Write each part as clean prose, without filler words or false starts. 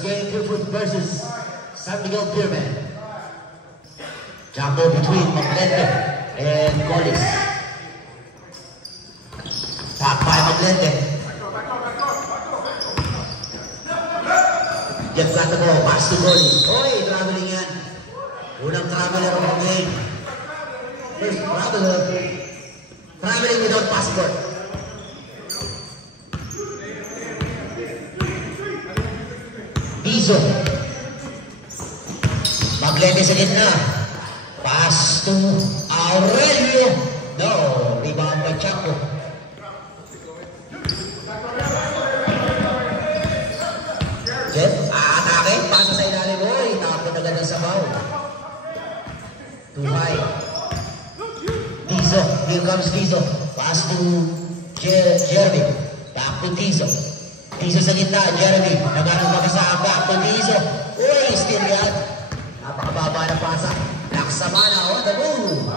First game, Purefoots versus San Miguel Beermen. Jumbo between Maglente and Golis. Top 5 Maglente. Jeff got the ball, pass to Golis. Oy, traveling yan. Unang traveler of the game. First traveler. Traveling without passport. Izo. Maglente sa gitna. Pass to Aurelio. No, rebound by Chaco. Jeff, atake. Pasa sa ilalim. Oy, tapon agad ng sabaw. Too high. Tizo. Here comes Tizo. Pass to Jeremy. Back to Tizo. Tizo sa gitna, Jeremy. Naghanap mag-isa, back to Tizo. Uy, still yan. Napakababa na pasa. Laksamana on the move.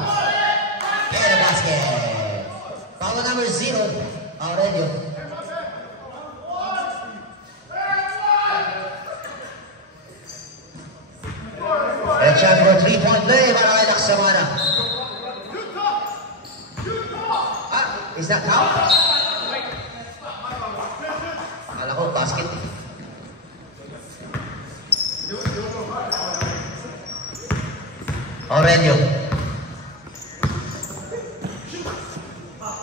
And a basket. Foul number 0. Aurelio. A shot for a 3-point play para kay Laksamana. Is that count? Basket. Aurelio.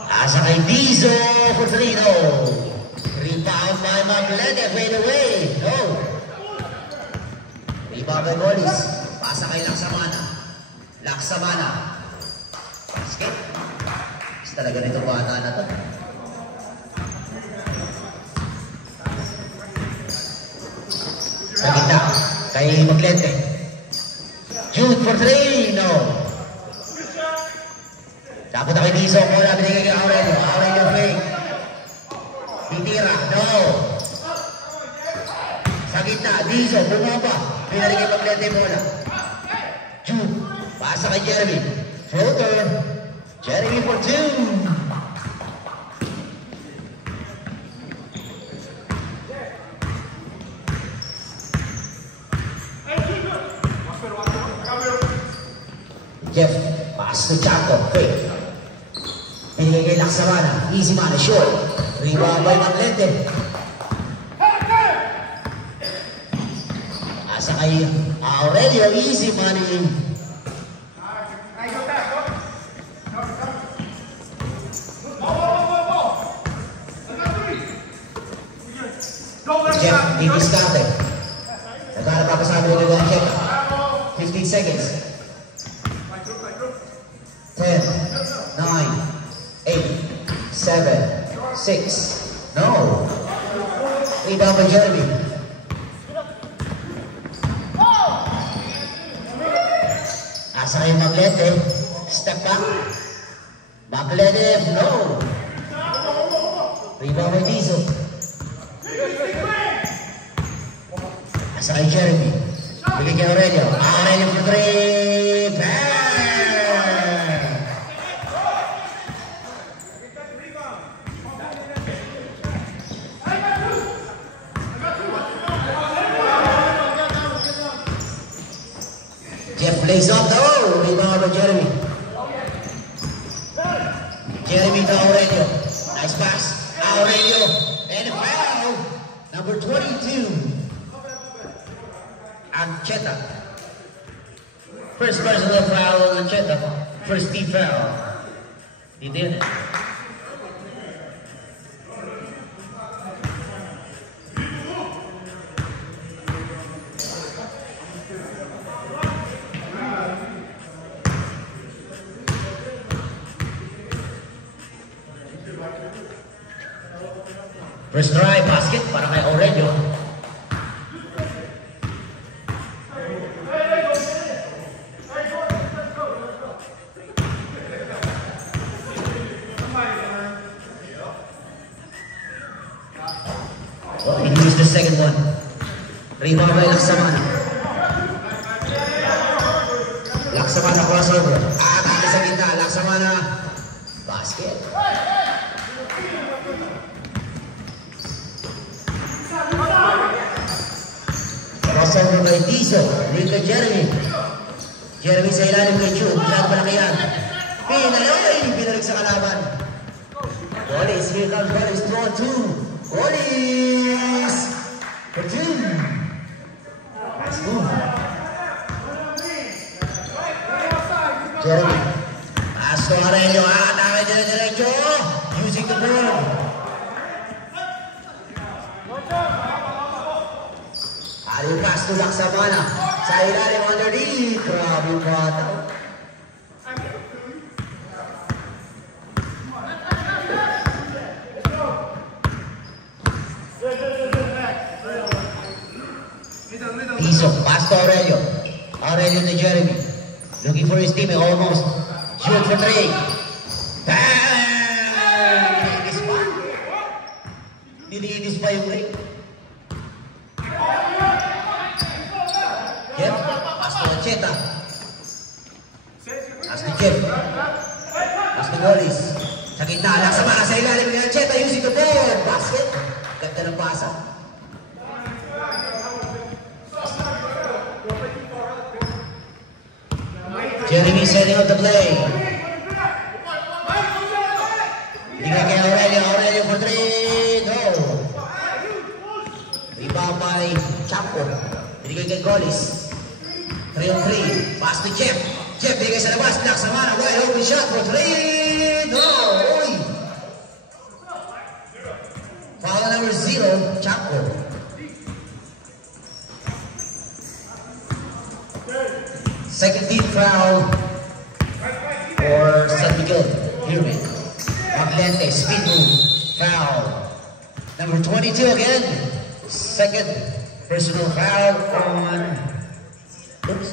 Asa kay Tizo for 3. No. Rebound by Maglente. Fade away. No. Rebound by Golis. Pasa kay Laksamana. Laksamana. Basket. Is talaga nito bata na to. Sa gitna, kay Maglente. Shoot for 3, no. Dapat na kay Tizo, mula binigay kay Aurelio. Aurelio fake. Pitira, no. Sa gitna, Tizo, bumaba. Binalik kay Maglente mula. Shoot, pasa kay Jeremy. Floater. Jeremy for 2. Jeff, pass to Chaco, fake. Binigay kay Laksamana, easy man, short. Rebound by Maglente. Asa kay Aurelio, easy money. Jeff, didiskarte. Naghanap pa kasama nila ng Jeff. 15 seconds. 10, 9, 8, 7, 6. No. Rebound by Jeremy. Asa kay Maglente. Step back. Maglente, no. Rebound by Tizo. Asa kay Jeremy. Bigay kay Aurelio. Aurelio for 3. Bang! Jeff plays up. Oh, rebound by Jeremy. Jeremy to Aurelio. Nice pass. Aurelio. And a foul. Number 22. Ancheta. First personal foul on Ancheta. First team foul. He did it. First try, basket para kay Aurelio. Oh, he used the second one. Rebound by Laksamana. Laksamana crossover. Atake sa gitna. Laksamana. Basket. Pasok kay Tiso. Rin kay Jeremy. Jeremy sa ilalim kay Jude. Masyado malaki yan. Pinalik sa kalaban. Goalies. Here comes Goalies. 2 on 2. Goalies. For 2. Nice move. Jeremy. Pasto Aurelio. Atake dire-diretso. Using the board. Aliw pass to Laksamana. Sa ilalim underneath. Grabe yung bata. Tiso. Pass to Aurelio. Aurelio to Jeremy. Looking for his team. Almost. Shoot for 3. Bang! Niniinis pa. Niniinis pa yung break. Jeff. Pass to Ancheta. Pass to Jeff. Pass to Goalies. Sa gitna. Laksamana sa ilalim ni Ancheta. Using the board. Basket. Ganda ng pasa. Jeremy setting up the play. Tingnan kay Aurelio. Aurelio for 3. No. Rebound by Chapo. Binigay kay Goalies. 3 on 3. Pass to Jeff. Jeff binigay sa labas. Laksamana. Wide open shot for 3. No. Uy. Foul number 0. Chapo. Second team foul for San Miguel. Pyramid. Maglente, speed move, foul. Number 22 again. Second personal foul on. Oops.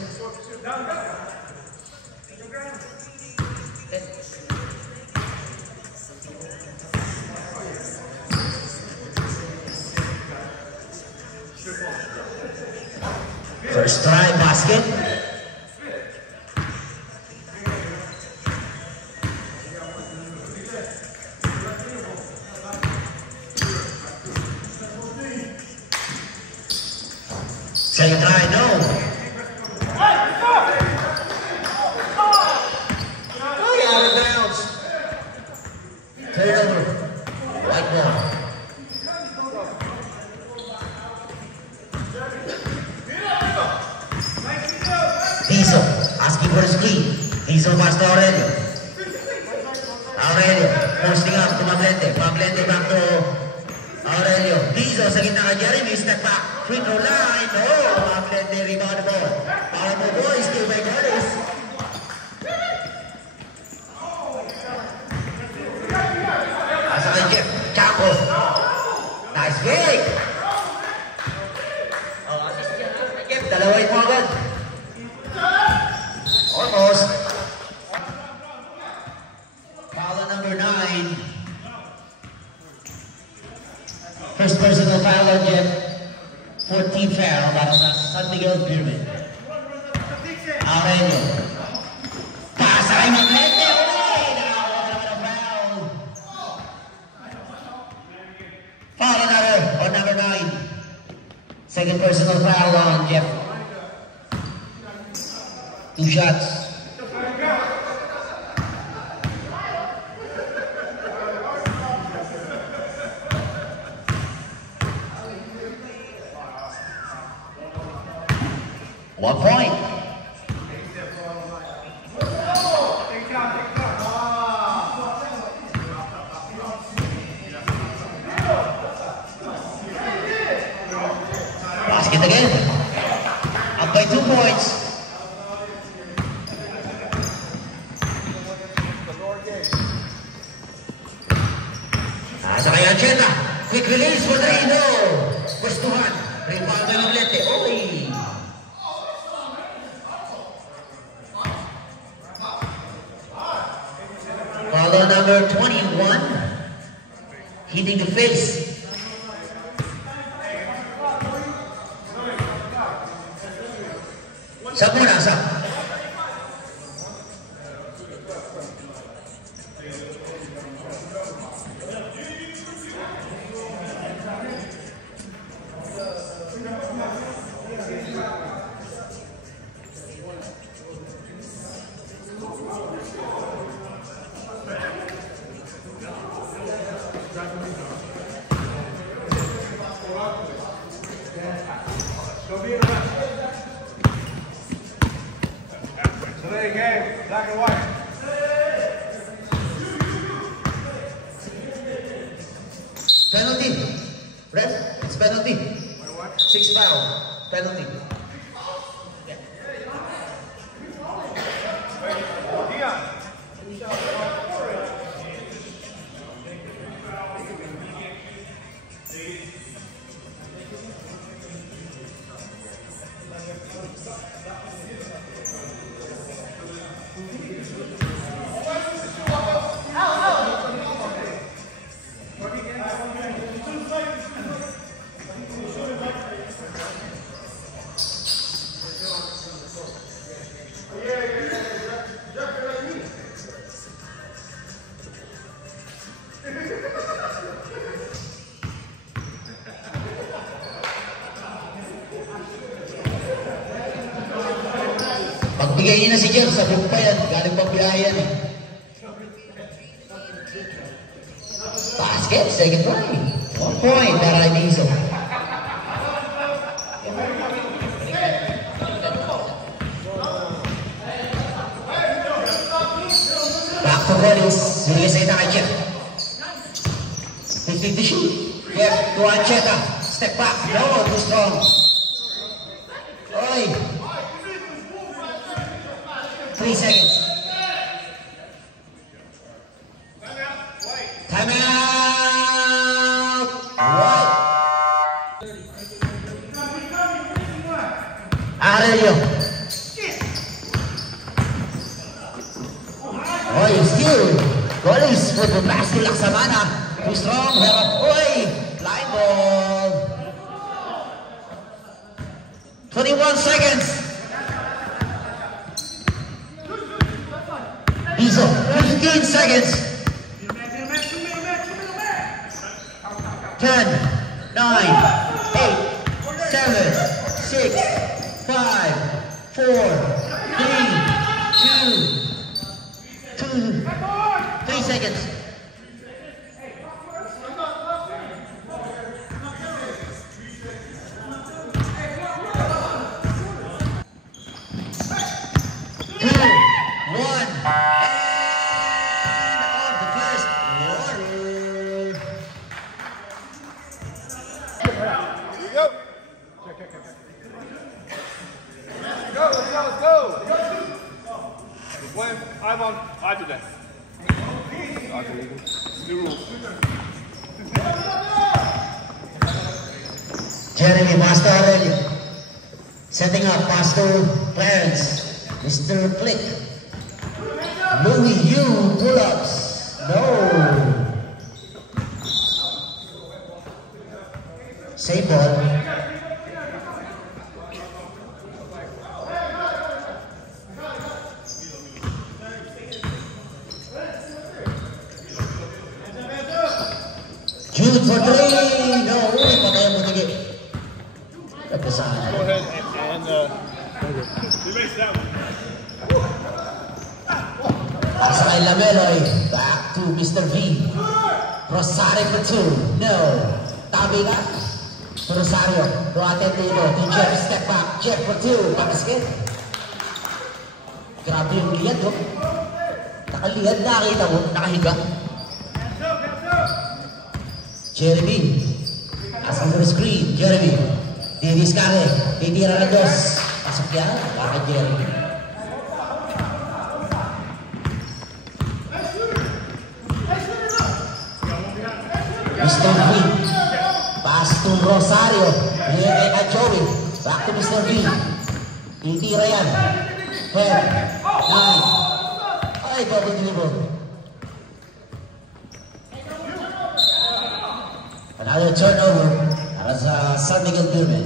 First try basket. Second try, no. Oh, out of bounds. Turnover. White ball. Tiso asking for a screen. Tiso pass to Aurelio. Aurelio posting up to Maglente. Maglente back to Aurelio. Tiso sa gitna ka Jeremy. Step back. Free throw line. Oh, Maglente rebound the ball. Power move boys. Still by Goalies. Asa kay Jeff. Chapo. Nice break. Oh, assist yan. Jeff, dalawin mo agad. Almost. Foul number 9. First personal foul on Jeff. 14 foul para sa San Miguel Pyramid. Aurelio. Pasa kay Maglente. Uy! Nakakuha naman ang foul. Foul on number 9. Second personal foul on Jeff. 2 shots. One point. Basket again. Up by 2 points. Sa kay Ancheta. Quick release for 3. No. Pustuhan. Rebound by Maglente. Oy. Follow number 21. Hitting the face. Sab muna, sab. Today game, black and white. Penalty. Ref, it's penalty. 6 foul. Penalty. Pagbigay niyo na si Jeff, sabog pa yan. Galing pang biyahe yan eh. Basket, second try. 1 point para kay Tizo. Back to Rollins. Binigay sa ita kay Jeff. 15 to shoot. Jeff, to Ancheta. Step back. No, too strong. Oy. 3 seconds. Time out. Right. Aurelio. Oy, still. Goalies with the pass to Laksamana. Too strong. Oy, blind ball. 21 seconds. Tizo, 15 seconds. 10, 9, 8, 7, 6, 5, 4, 3, 2, 3 seconds. I'm on. I did that. New rules. Jeremy, Master Aurelio. Setting up, pass to Clarence. Mr. Flick. Louis Yu, pull-ups. No. Save ball. Jude for 3. No, patay mo tigi. Kapasahan. Go ahead and erase that one. Asa kay Lameloy. Back to Mr. V. Rosario for 2. No. Tabi ka. Rosario. Do atendino to Jeff. Step back. Jeff for 2. Pabasket. Grabe yung liyad, oh. Nakaliyad, nakita mo. Nakahiga. Jeremy. Asking for a screen. Jeremy. Didiskare. Titira na dos. Pasok yan. Bakit Jeremy? Mr. V. Pass to Rosario. Bigay kay Joey. Back to Mr. V. Titira yan. 10, 9. Ay, double dribble. Another turnover para sa San Miguel Beermen.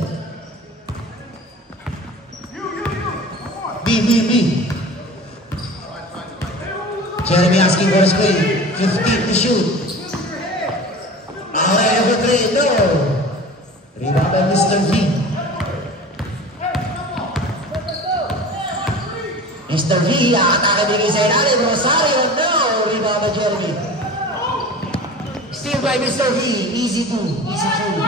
B. Jeremy asking for a screen. 15 to shoot. Aurelio for 3. No. Rebound by Mr. V. Mr. V, atake bigay sa ilalim. Rosario, no. Rebound by Jeremy. Steal by Mr. V. Easy 2. Easy 2.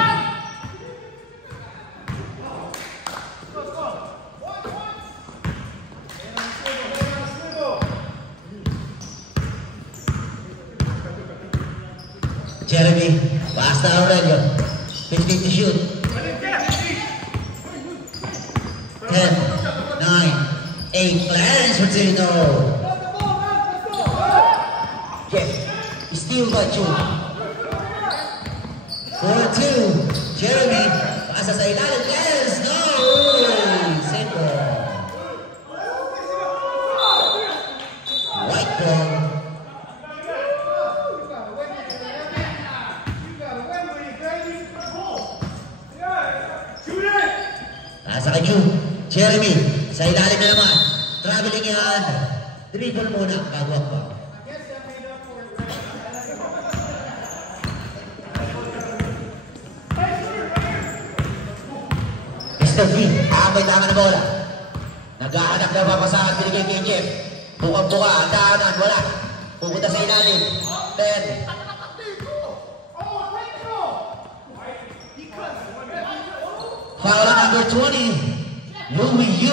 Jeremy, pass to Aurelio. 15 to shoot. 10, 9, 8. Clarence for 2, no. Jeff, steal by June. 4-2. Jeremy, pasa sa ilalim. Clarence, no. Simple. White ball. Nasa kay June. Jeremy, sa ilalim na naman. Traveling yan. Dribble muna, bago ako. Mr. V, amoy tama na bola. Naghahanap na papasahan, binigay kay Jeff. Bukang-buka, ang daanan, wala. Pupunta sa ilalim. 10. Foul on number 20, Louis Yu.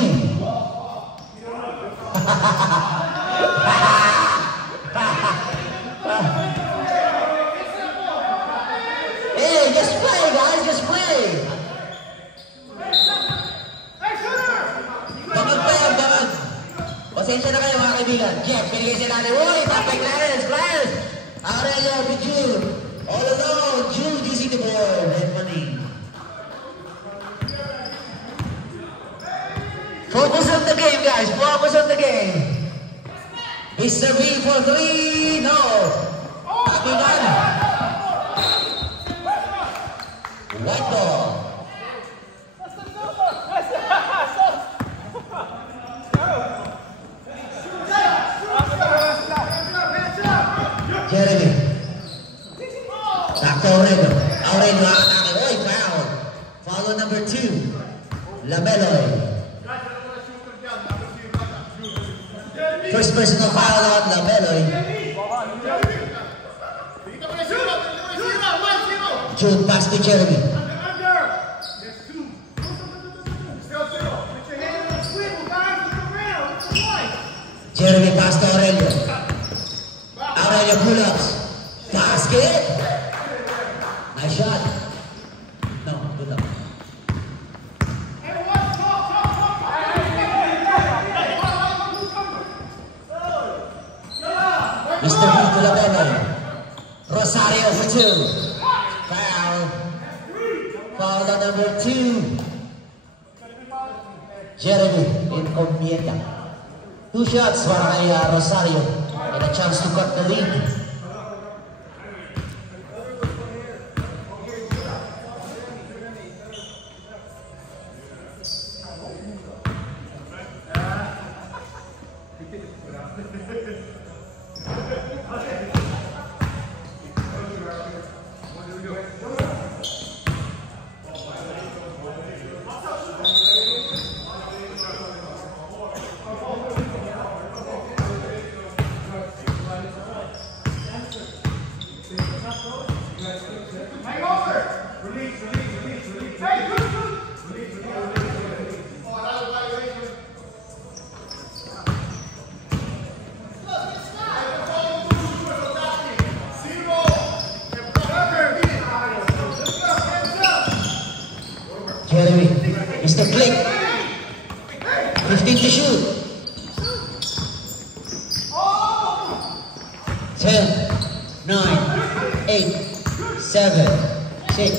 Hey, just play, guys, just play. Damag pa yan, damag. Pasensya na kayo mga kaibigan. Jeff, pinigay siya natin. Uy, Papa Clarence, Clarence. Aurelio, June. All alone, June, DC the ball. And money. Focus on the game, guys. Focus on the game. Mr. V for 3. No. Happy gun. White ball. Jeremy. Back to Aurelio. Aurelio atake. Oy, foul. Foul number 2. Lameloy. First personal foul on Lameloy. June pass to Jeremy. Jeremy pass to Aurelio. Aurelio pull-ups. Basket. Nice shot. No, good luck. Mr. V to Lameloy. Rosario for 2. Foul. Foul on number 2. Jeremy Encomienda. 2 shots para kay Rosario. And a chance to cut the lead. Jeremy, Mr. Click. 15 to shoot. 10, 9, 8, 7, 6,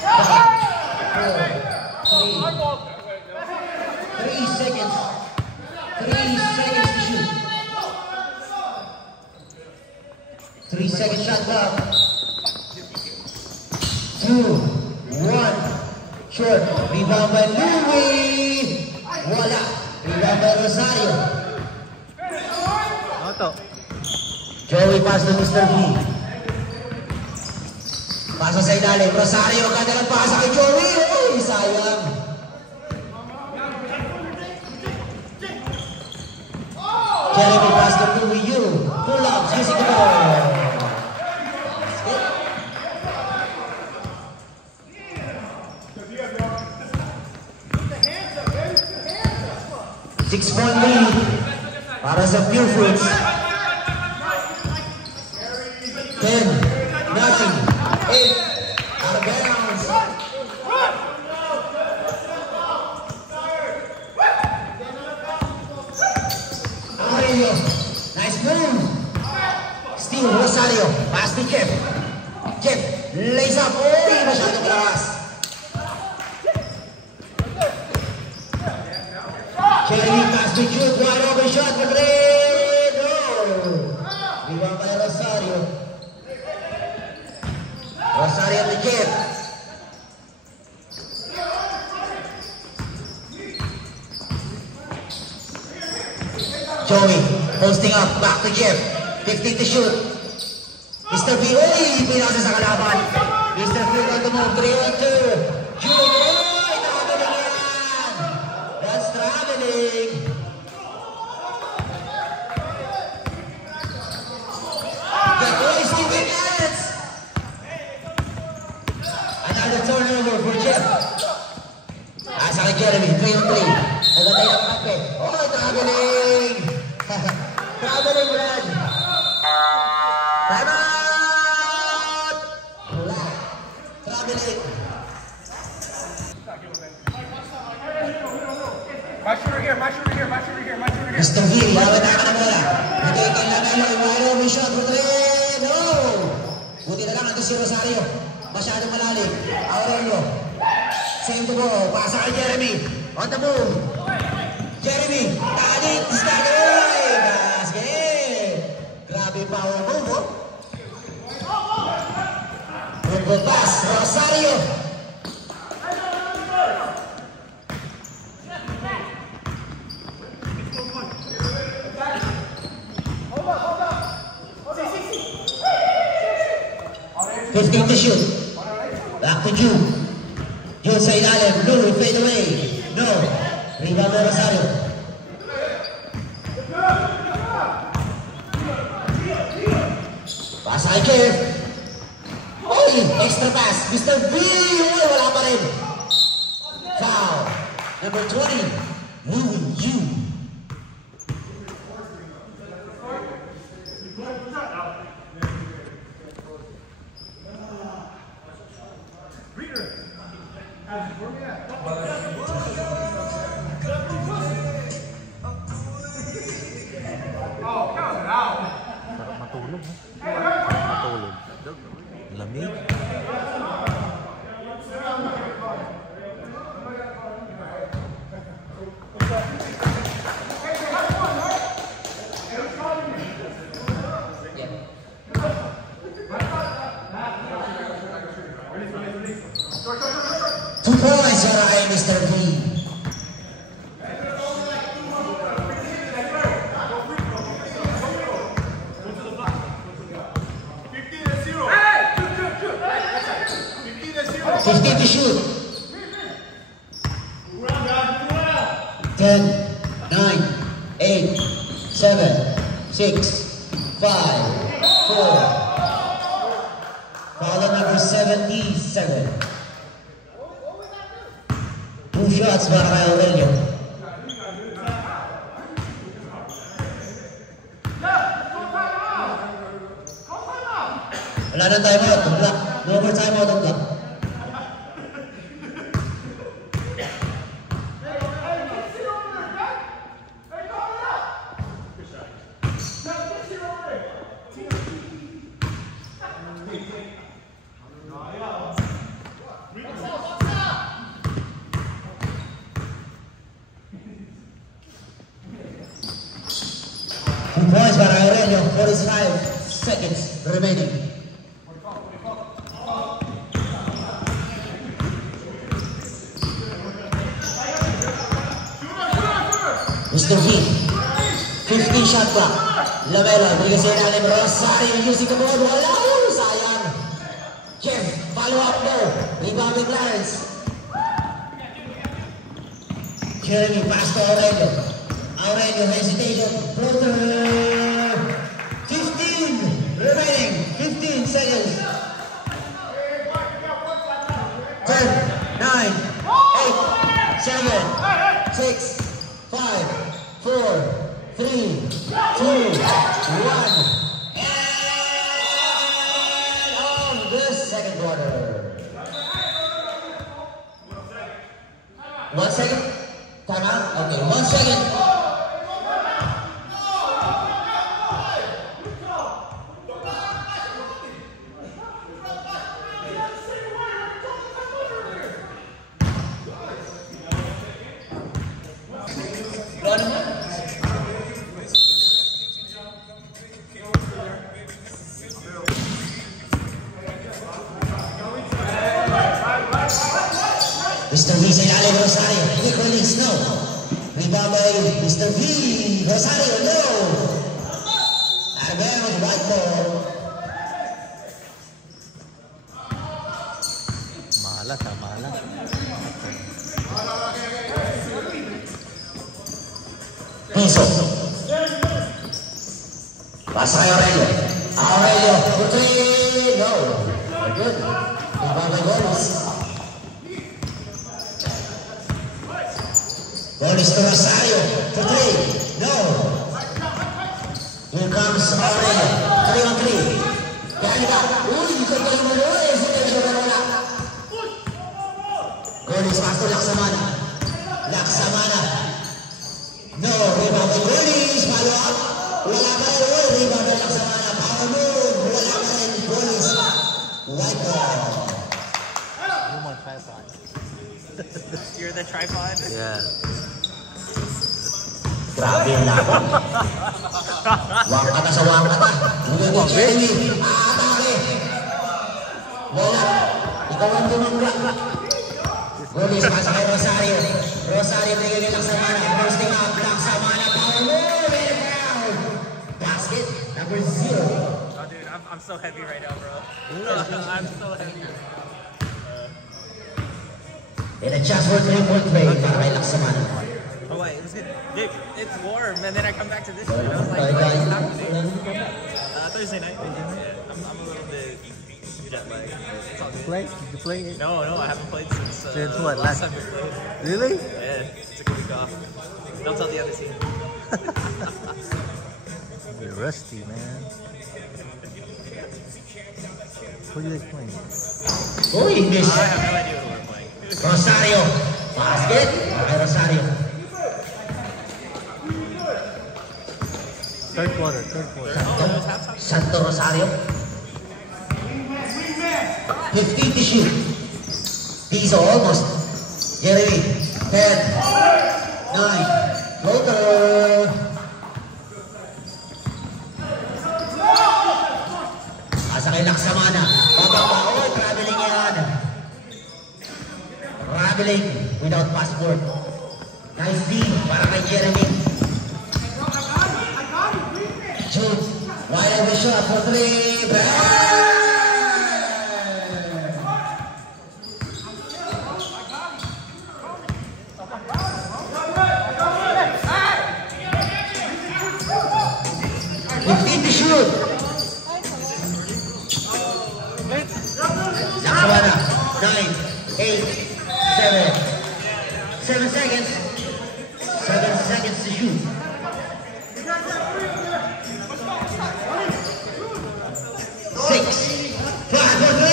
5, 4, 3 seconds. 3 seconds to shoot. 3 second shot clock. 2, 1. Short, rebound by Louis. Wala. Rebound by Rosario. Joey pass to Mr. V. Pasa sa ilalim. Rosario, ganda ng pasa kay Joey. Uy, sayang. Jeremy pass to Louis Yu. Pull up, using the ball. Six-point lead para sa Pure Fruits. 10-0. Joey, posting up, back to Jeff. 15 to shoot. Mr. V, uy, pinasa sa kalaban. Mr. V on the move, 3-on-2. Junior, uy, traveling yan. That's traveling. Get boys, Steven Nance. Another turnover for Jeff. Asa kay Jeremy, 3-on-3. Nagatay ang kape. Oh, traveling. Traveling, Brad. Time out! Wala. Traveling. My shooter here, my shooter here, my shooter here, my shooter here. Mr. V, lawat na ka na bola. Nagay kay Lamelo, Iwalo, may shot for three. No! Buti na lang, ito si Rosario. Masyadong malalim. Aurelio. Same to go. Pasa kay Jeremy. On the move. Jeremy. Talit. Discarded. Basket. Grabe power move, oh. Good pass. Rosario. Fifteen to shoot. Back to June. June sa ilalim. Blue, fade away. No. Rebound na Rosario. Pass kay Jeff. Oy, extra pass. Mr. B. Oy, wala pa rin. Foul. Number 20. Louis Yu. Matulog, ha? Matulog. Lamig. Two points para kay Mr. V. Fifteen to shoot. 10, 9, 8, 7, 6, 5, 4. Foul number 77. Two shots para kay Aurelio. Wala nang timeout, block. No more timeout on block. Two points para Aurelio, 45 seconds remaining. Mr. V, 15 shot clock. Lamelo, bigay sa ilalim. Rosario using the board. Wala! Sayang! Jeff, follow up mo. Rebound with Clarence. Jeremy, pass to Aurelio. Aurelio, hesitation. Floater. 15 remaining. 15 seconds. 10, 9, 8, 7, 6, 5, 4, 3, 2, 1. And on the second quarter. 1 second. Time out. Okay, 1 second. Mr. V sa ilalim, Rosario. Quick release, no. Rebound by Mr. V. Rosario, no! Arbelos, white ball. Malas ha, malas. Piso. Pasa kay Aurelio. Aurelio, for three. No. Very good. Ibabay goals. Goals to Rosario. For three. No. Here comes Aurelio. 3-on-3. Kaya ka. Uy, ikaw kayo mo doon. Goals pass to Laksamana. Laksamana. No, rebound by Goalies, follow up. Wala pa rin, rebound by Laksamana. Power move, wala pa rin, Goalies. White ball. You're my tripod. You're the tripod? Yeah. Grabe yung laban. Wangkata sa wangkata. Ngunit Jeremy, aatake. Wala. Ikaw ang dumangga. Goalies, pasa kay Rosario. Rosario, bigyan ng Laksamana. Posting up, Laksamana. Power move, and down. Basket, number 0. Oh, dude, I'm so heavy right now, bro. I'm so heavy. And a chance for 3-point play para kay Laksamana. Oh, wait, it was good. Dude, it's warm, and then I come back to this shit. I was like, what is happening? Thursday night. Yeah, I'm a little bit jet lagged. It's all good. Play? Did you play it? No, I haven't played since What, last last- time we played. Really? Yeah, took a week off. Don't tell the other team. You're rusty, man. Who are you guys playing? Uy, miss. I have no idea who we're playing. Rosario. Basket para kay Rosario. Third quarter. Santo Rosario. 15 to shoot. Piso almost. Jeremy. 10. 9. Floater. Asa kay Laksamana. Bababa. Oh, traveling yan. Traveling without passport. Nice D para kay Jeremy. Shoot. Wide open shot for 3. Bang! Laksamana, 9, 8, 7. 7 seconds. 7 seconds to shoot. Six. 5 for 3.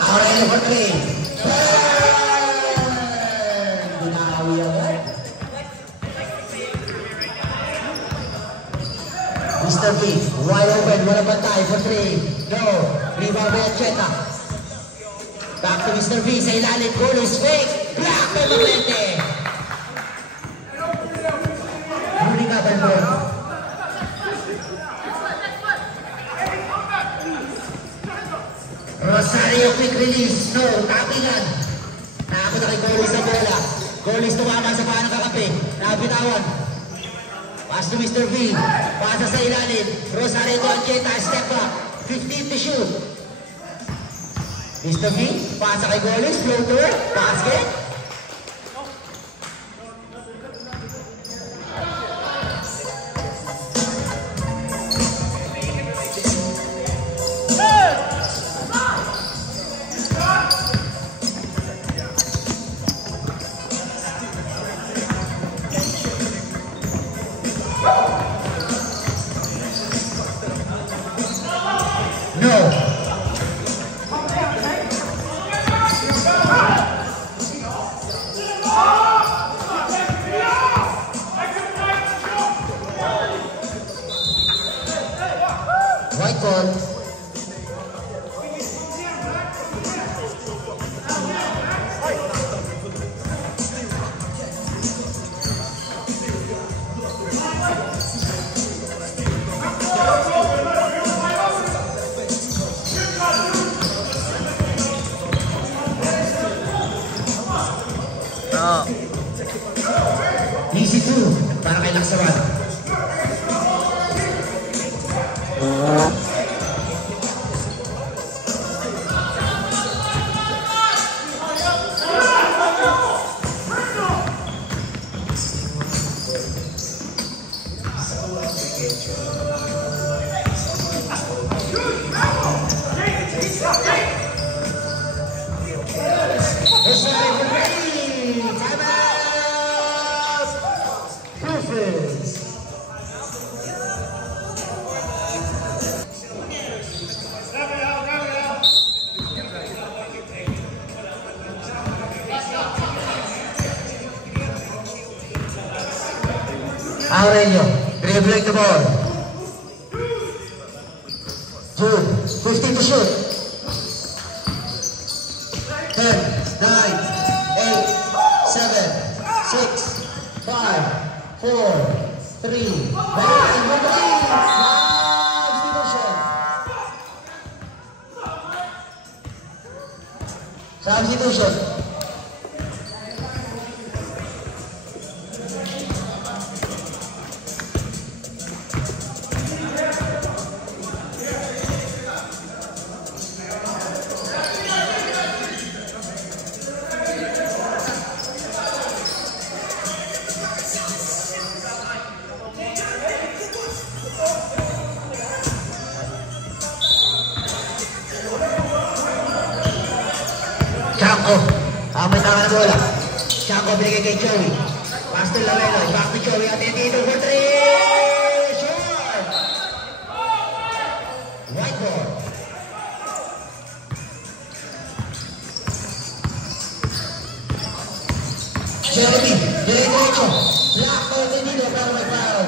Aurelio for 3. Mr. B, wide open, wala bantay for 3. No, rebound by Acheta. Back to Mr. B, sa ilalim, goal is fake. Black by Valente. Rudy Gabalbon. Rosario, quick release. No, tapingan. Nakakot na kay Goalies sa bola. Goalies tumama sa paa ng kakape. Nabitawan. Pass to Mr. V. Pasa sa ilalim. Rosario to Acheta. Step back. 15 to shoot. Mr. V. Pasa kay Goalies. Floater. Basket. No. White ball. laksaran. Aurelio, dribbling the ball. Jude, 15 to shoot. 10, 9, 8, 7, 6, 5, 4, 3, 1, substitution. Chanko, may tanga na bola. Chanko binigay kay Joey. Pass to Lamelo, back to Joey. Atendito for 3! Short! White ball. Jeremy, diretso. Block for Atendito para may foul.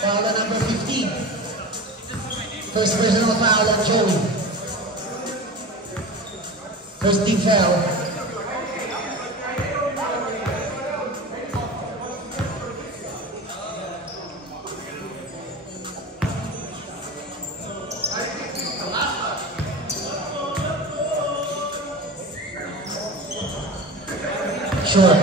Foul na number 15. First personal foul on Joey. First team foul. Sure.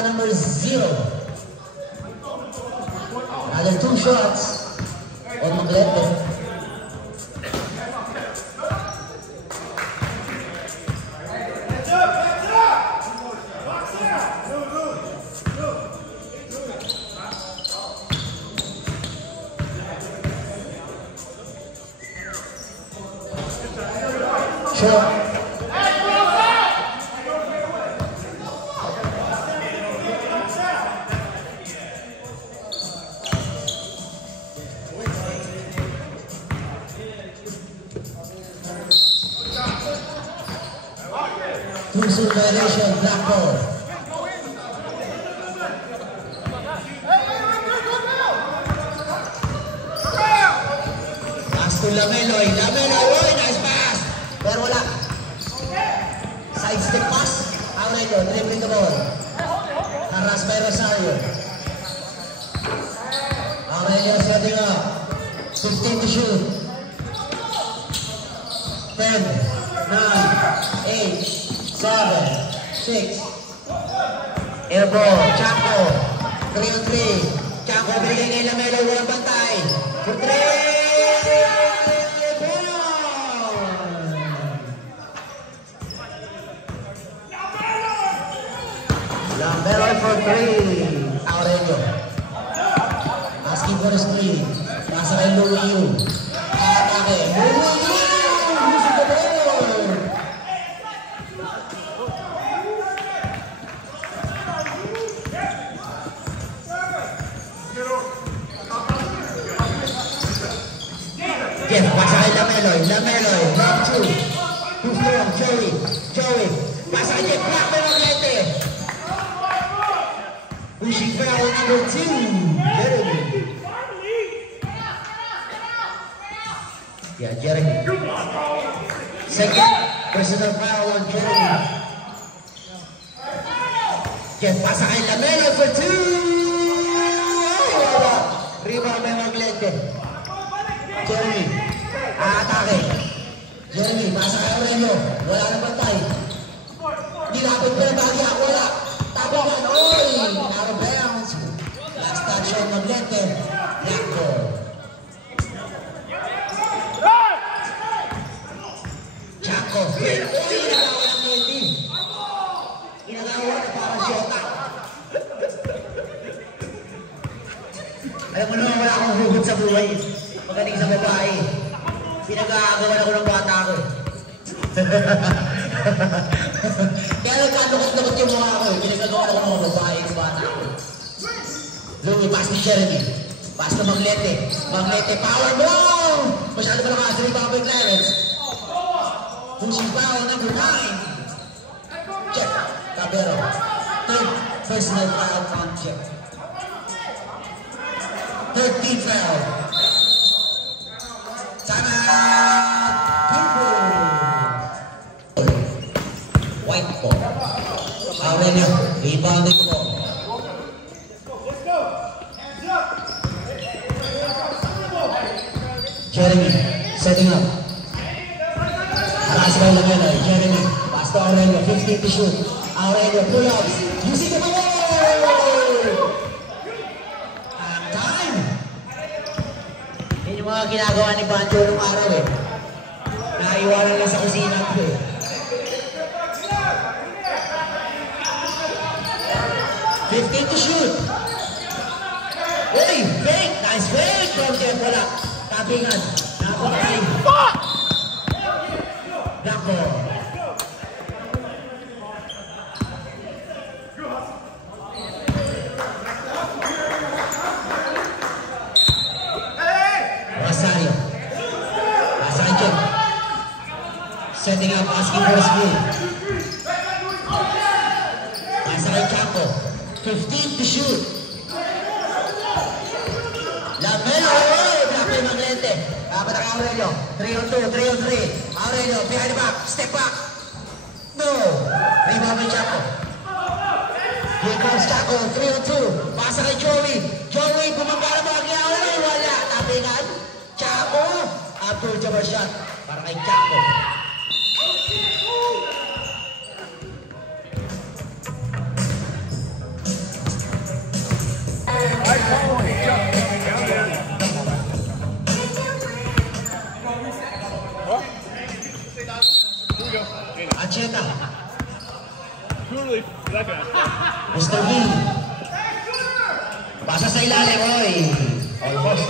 Number 0. Another 2 shots on Maglete. Shot. Two violation, black ball. Pass to Lameloy. Lameloy, nice pass. Pero wala. Side step pass. Aurelio, dribbling the ball. Haras by Rosario. Aurelio setting up. 15 to shoot. 10, 9, 8, 7, 6. Air ball, Chanko. 3 on 3. Chanko binigay kay Lamelo, walang bantay. For 3. Lamelo for 3. Aurelio. Asking for a screen. Nasa kay Luwiu. Atake. Luwiu! Using the ball. Jeff, pasa kay Lameloy. Lameloy. Round 2. Too strong. Joey. Joey. Pasa kay Jeff. Black by Maglete. Pushing foul number 2. Jeremy. Yeah, Jeremy. Second. Personal foul on Jeremy. Jeff pasa kay Lamelo for 2. Ay, wala. Rebound may Maglete. Jeremy. Atake. Jeremy, pasa kay Aurelio. Wala na bantay. Nilapit pa yung bagya. Wala. Tabangan. Oy! Out of bounds. Last touch on Maglete. Blackboard. Chaco. Oy! Ginagawa ng LD. Ginagawa na parang Shota. Alam mo naman, wala akong hugot sa buhay. Magaling sa babae. Pinag-aagawan ako ng bata ko. Kaya nagkadukot-dukot yung mukha ko. Pinag-agawan ako ng babae ng bata ko. Louie, pass ni Jeremy. Pass na Maglete. Maglete, power ball! Masyado pa naman, 3 Bobby Clarence. Pushing foul, number 9. Check. Cabero. Third personal foul on check. 13th foul. Time out. White ball. Aurelio, rebounding ball. Jeremy, setting up. Pass by Lamelo. Jeremy, pass to Aurelio. 15 to shoot. Aurelio, pull-ups. Using the ball! Time! Yun yung mga ginagawa ni Banjo nung araw eh. Naiwanan lang sa kusina ko eh. 15 to shoot. Uy, fake! Nice fake from Jeff. Wala. Tapingan. Napakain. Black ball. Rosario. Pasa kay Jeff. Setting up, asking for a screen. Pasa kay Chaco. 15 to shoot. Lamelo. Black play Maglete. Patak Aurelio. 3 on 2, 3 on 3. Aurelio, behind the back. Step back. No. Rebound by Chaco. Here comes Chaco. 3 on 2. Pasa kay Joey. Joey, bumangga na ba kay Aurelio? Wala. Tapingan. Chaco. After jumper shot. Para kay Chaco. Acheta. Mr. V. Pasa sa ilalim, oy. Almost.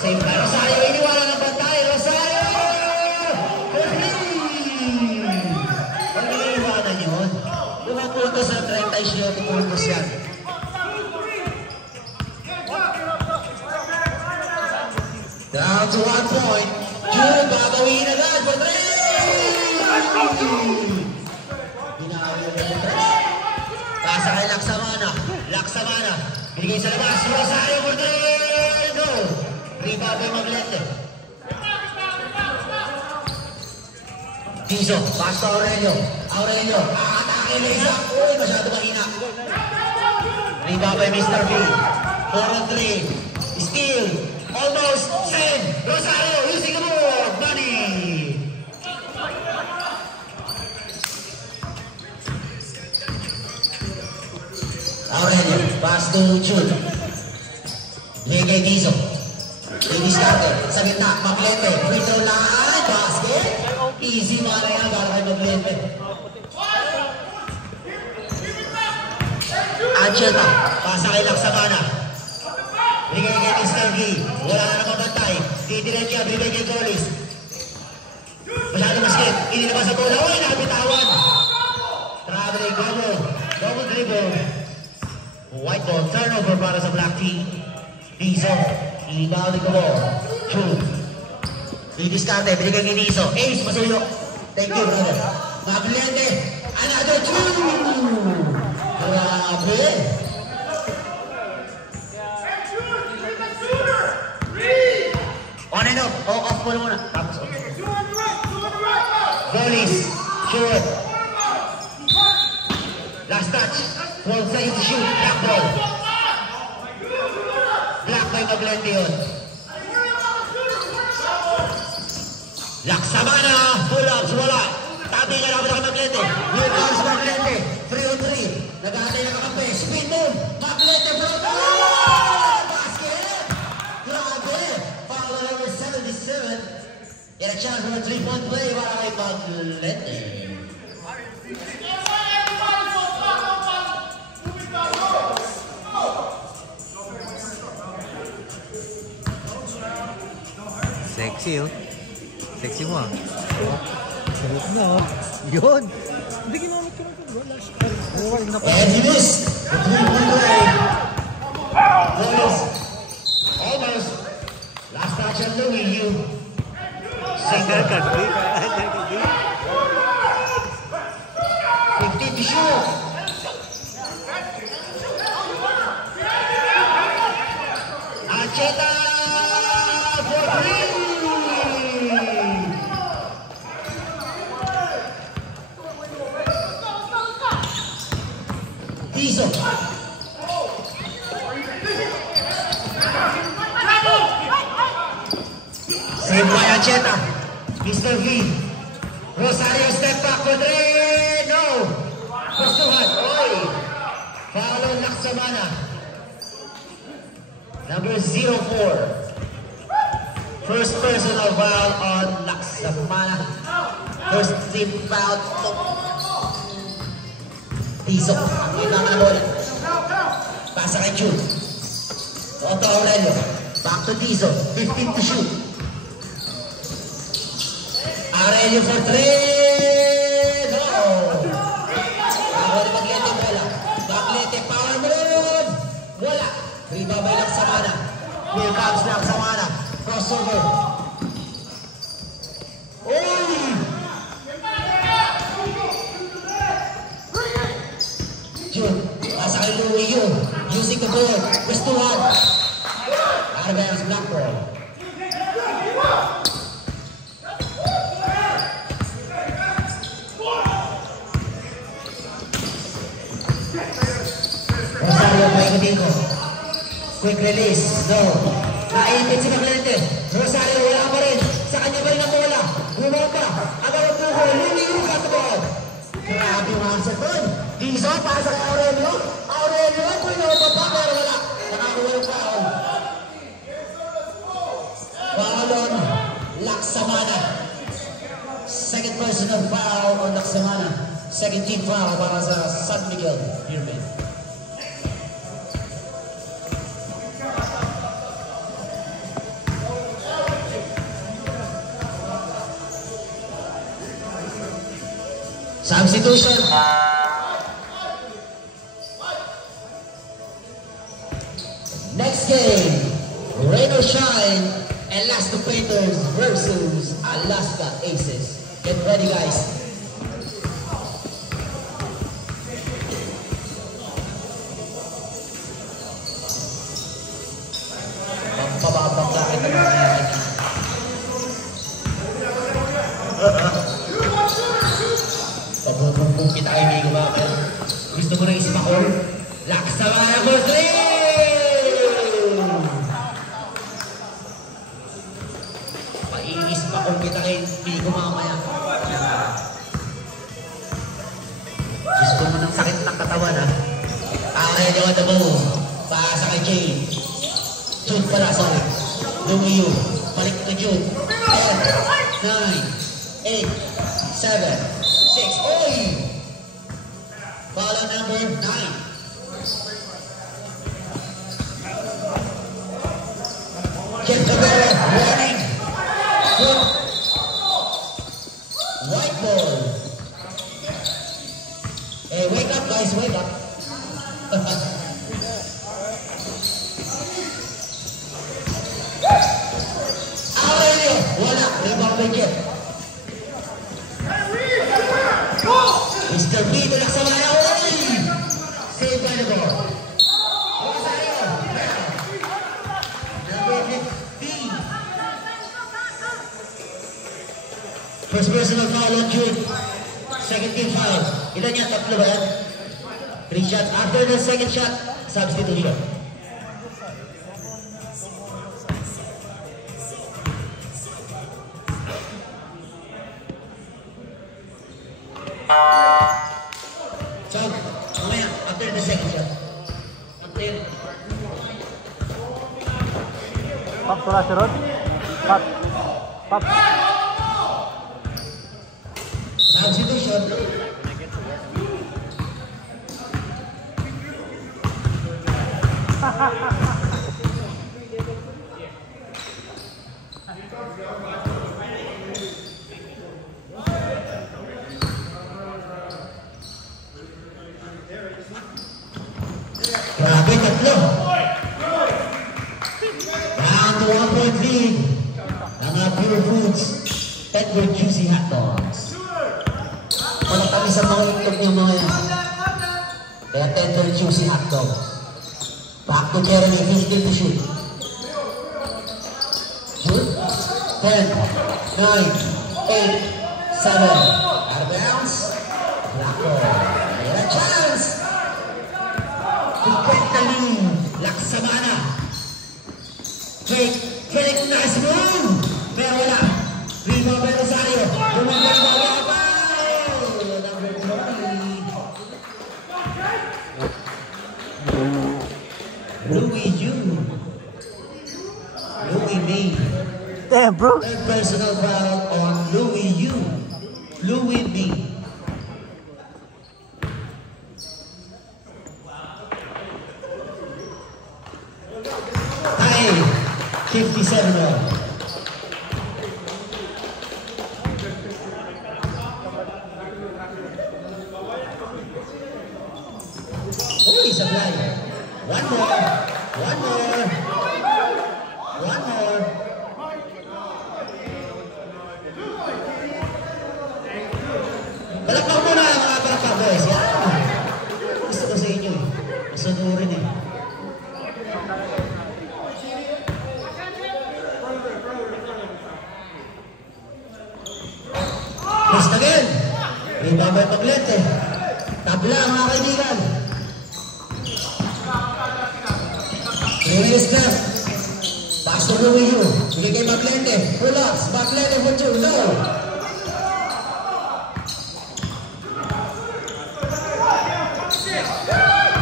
Save by Rosario. Iniwala ng bantay. Rosario! Pag iniwanan yun, 5 puntos sa 37 puntos yan. Down to 1 point. June, babawin agad for 3! Pasa kay Laksamana. Laksamana. Binigay sa labas. Rosario for 3! No! Rebound by Maglete. Tiso. Pass to Aurelio. Aurelio. Atake na isa. Uy, masyado mahina. Rebound by Mr. V. 4 on 3. Steal. Almost. Send. Rosario using the board. Money. Aurelio, pass to Jude. Bigay Tiso. Baby starter. Sa gitna, Maglete. Free throw line. Basket. Easy para yan para kay Maglete. Acheta. Pasa kay Laksamana. Bigay kay Mr. V. Wala na nakabantay. Didiretya. Bigay kay Golis. Masyado basket. Inilabas sa bola. Uy, nabitawan. Traveling double. Double dribble. White ball, turnover para sa black team. Tiso, ilibaw ko ball. True. Didiskarte, binigay kay Tiso. Ace, masuyo. Thank you, brother. Maglete, another two. Grabe. On and off. Off mo muna. Tapos on. Goalies, short. Last touch. 12 seconds to shoot. Black ball. Black by Maglente yun. Laksamana. Pull-ups, wala. Tabi nga naman ako Maglente. Here comes Maglente. 3-on-3. Nag-aantay na kakampi. Spin move. Maglente from the basket. Grabe. Foul number 77. Get a chance for a 3-point play para kay Maglente. Sexy, oh. Sexy mo, ah. Sarap na, oh. Yun. Hindi ginamit ko lang ito, bro. And he missed. The 3-point play. Almost. Last touch on Louis, you. There can be. 15 to shoot. Archeta for 3. Diesel. Save by Archeta. Mr. V. Rosario step back for 3. No. Pustuhan. Oy. Foul on Laksamana. Number 04. First personal foul on Laksamana. First team foul. Tiso. Ang ina ka na bola. Pasa kay Jude. Otto Aurelio. Back to Tiso. 15 to shoot. Aurelio for 3. No. Ako ni Maglete bola. Maglete power move. Wala. Rebound by Laksamana. Here comes Laksamana. Crossover. Oy! June. Nasa kay Louis yun. Using the board. Gustuhan. Arbenz black ball. Rosario Paikotiko. Quick release. No. Naiintit si Maglente. Rosario wala pa rin. Sa kanya ba rin ang bola? Bumapa. Agaw ang buko. Louis yung cut ball. Grabe yung answer doon. Tiso, pasa kay Aurelio. Aurelio, puno pa pero wala. Nakakuha yung foul. Foul on Laksamana. Second personal foul on Laksamana. Second team foul para sa San Miguel. Beermen. Substitution. Next game, Rain or Shine, Alaska Painters versus Alaska Aces. Get ready, guys. Pampababaglakin na mga kaya. Pabubumbong kita kay Migo Bakal. Gusto mo na isip ako? Laksamana for 3! Paiis pa kung kita kay Migo mamaya. Gusto mo ng sakit ng katawan, ha? Aurelio at the ball. Paasa kay Jay. Jude pala, sorry. Lumiyo. Balik to Jude. 10, 9, 8, 7, 6. Oy! Foul on number 9. Get the ball. Warning. Good. White ball. Hey, wake up, guys. Wake up. Aurelio. Wala. Rebound by Jet. Mr. B to Laksamana. Oy! Save by the ball. Rosario. Number 15. First personal foul on Jude. Second team foul. Ilan niya? Tatlo ba yan? 3 shots. After the second shot, substitution. So, mamaya, after the second shot. After. Pop, tula si Rod. Pop. Pop. Substitution. Grabe, tatlo. Down to 1-point lead. Mga Pure Foods, Tender Juicy Hot Dogs. Wala kami sa mga itlog niya mga yan. Kaya Tender Juicy Hot Dogs. Back to Jeremy, 15 to shoot. Shoot. 10, 9, 8, 7. Out of bounds. Blacko. Ayan ang chance. To get the lead. Laksamana. Drake, nice move. Pero wala. Rebound by Rosario. Bumabalik ba? Number 20. Louis Yu. Louis May. Damn, bro. Third personal foul on Louis Yu. Louis May. Tie. 57 all. Uy, sablay. One more. Palakpak mo na mga palakpak, boys. Yan. Gusto ko sa inyo eh. Masunurin eh. Next again. Rebound by Paglete. Tabla mga kaibigan. 3 minutes left. Pass to Louis Yu. Bigay kay Paglete. Pull-ups. Paglete for 2. No.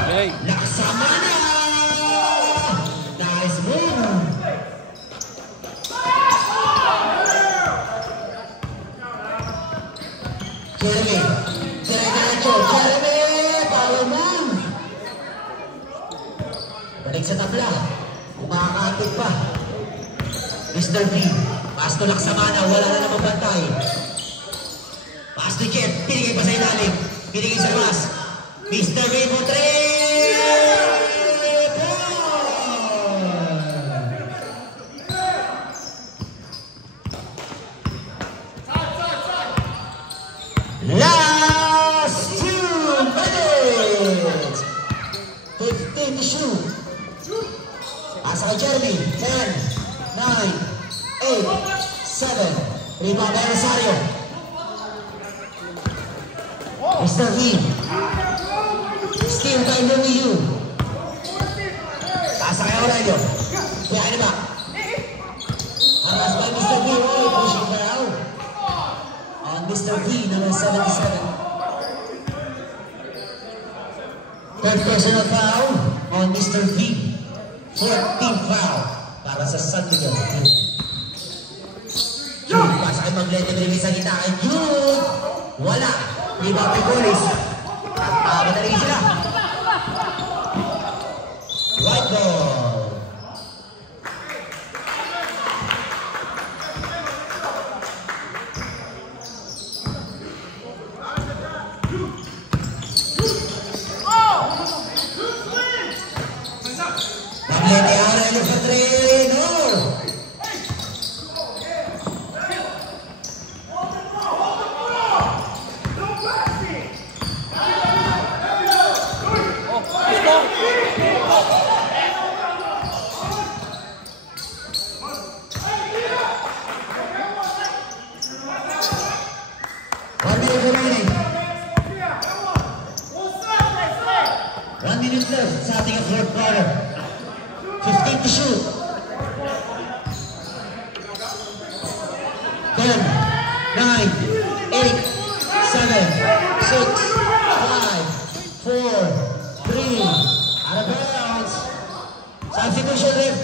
Hey. Laksamana! Nice move! Jeremy! Jeremy! Power move! Balik sa tabla. Kumakakapit pa. Mr. V. Pass to Laksamana. Wala na namang bantay. Pass to Jet. Pinigay pa sa ilalim. Pinigay sa labas. Mr. V for 3! Last 2 minutes! 15 to shoot. Asa kay Jeremy. 10, 9, 8, 7. Rebound by Rosario. Mr. V. Steal by Louis Yu. Asa kay Aurelio. Behind the back. Arras by Mr. V. Oh, pushing foul. And Mr. V, number 77. Third personal foul on Mr. V. 14th foul para sa San Miguel. Jude, pass kay Paglete, binigay sa kita kay Jude. Wala. Rebound kay Golis. Madali sila. Right ball. Paglete, Aurelio for 3. No. remaining. 1 minute left sa ating fourth quarter. 15 to shoot. 10, 9, 8, 7, 6, 5, 4, 3, out of bounds. Substitution ref.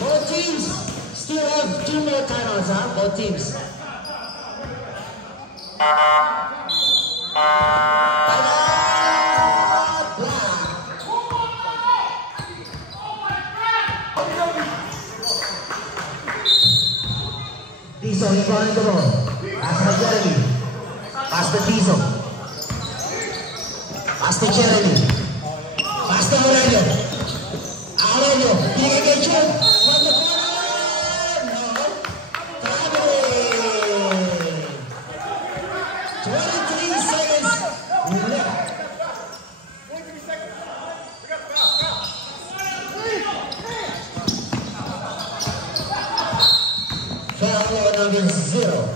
Both teams still have 2 more timeouts, huh? Both teams. Tiso, he's running the ball. Pass to Jeremy. Pass to Tiso. Pass to Jeremy. Pass to Aurelio. Aurelio, binigay kay Chum. From the corner. No. Traveling. 23 seconds left. Foul number 0.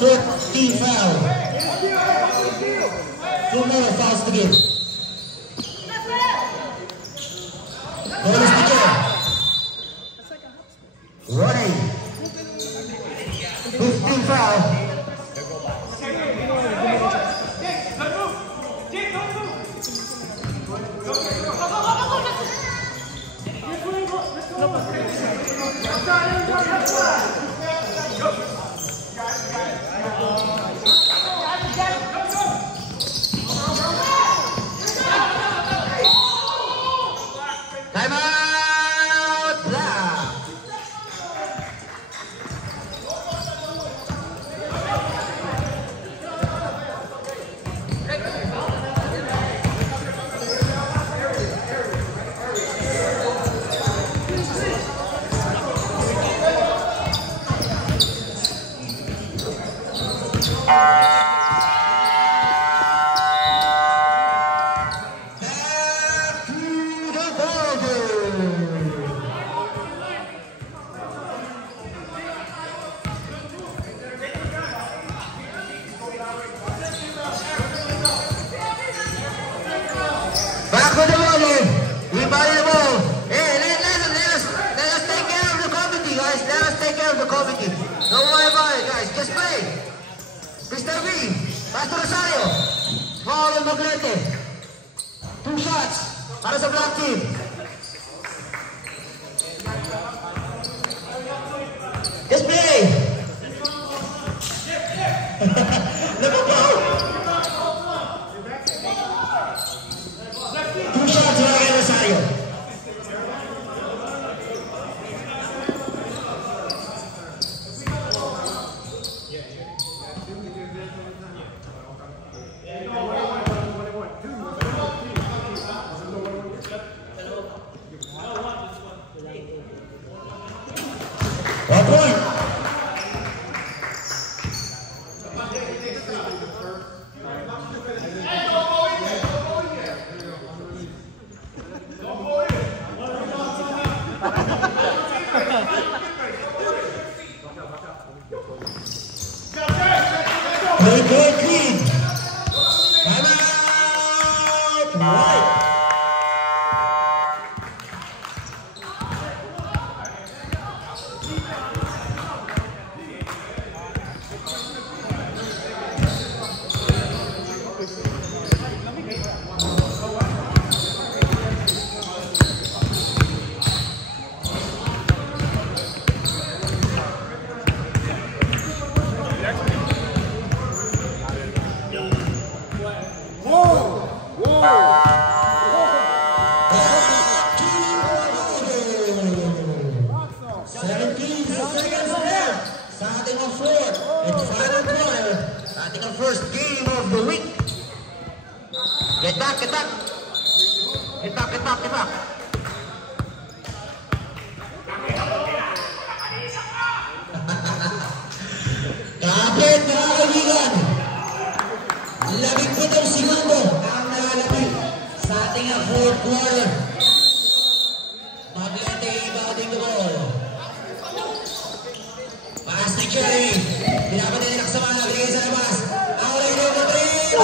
50 foul. 2 more fouls to give. Bonus to kill. Running. 15 foul. Timeout! Black. Back with the ball, we buy the ball. Hey, let us take care of the committee, guys. Let us take care of the committee. Don't worry about it, guys. Just play. Mr. V, Pastor Rosario, Paul Maglete. 2 shots para sa black team. Just play. Good clean. Come out. Right. First game of the week. Get back, get back. Get back, get back, get back. Kapit, mga kaibigan. 17 segundo ang nakalapit sa ating fourth quarter. Maglete, batting the ball. Jeremy. Binaban din sa mana, binigay sa labas. Ang rin yung 3.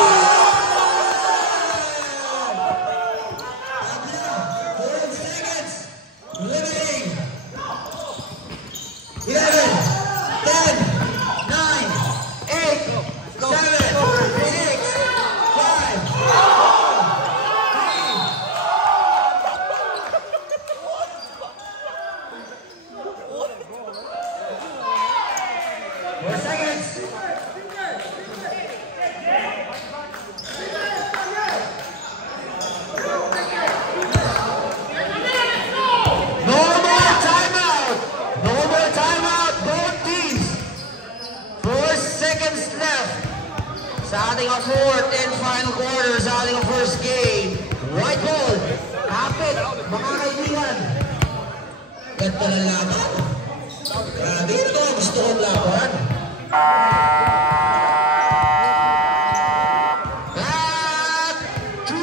4 seconds. Remaining. 11, 10, 9, 8, 7, 6, 5, 4 seconds. No more timeout. No more timeout. Both teams. 4 seconds left. Sa ating fourth and final quarter sa ating first game. White ball. Kapit. Mga kaibigan. Ganda ng laban. Grabe ito. Gusto kong laban. Back to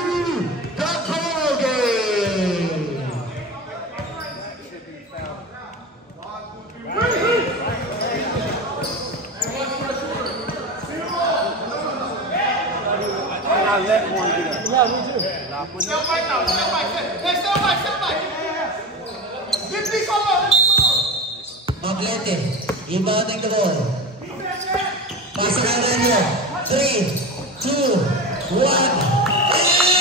the ball game. Maglete, inbounding the ball. Pasa kay Renyo. 3, 2, 1,